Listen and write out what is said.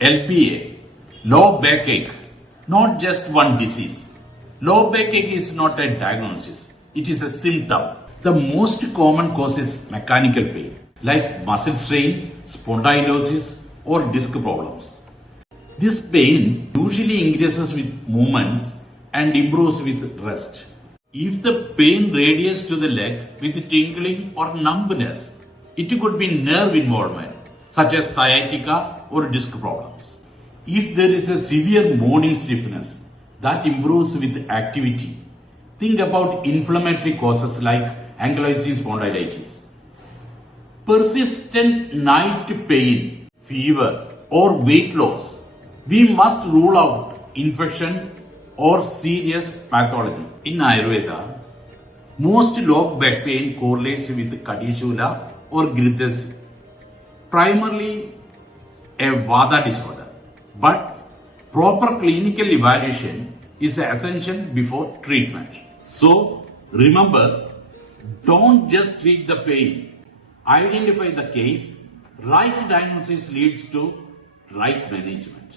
LBA, low backache, not just one disease. Low backache is not a diagnosis, it is a symptom. The most common cause is mechanical pain, like muscle strain, spondylosis, or disc problems. This pain usually increases with movements and improves with rest. If the pain radiates to the leg with tingling or numbness, it could be nerve involvement, such as sciatica or disc problems. If there is a severe morning stiffness that improves with activity, think about inflammatory causes like ankylosing spondylitis. Persistent night pain, fever, or weight loss, we must rule out infection or serious pathology. In Ayurveda, most low back pain correlates with Kadishula or Gridhas, primarily a Vata disorder. But proper clinical evaluation is essential before treatment. So remember, don't just treat the pain. Identify the case. Right diagnosis leads to right management.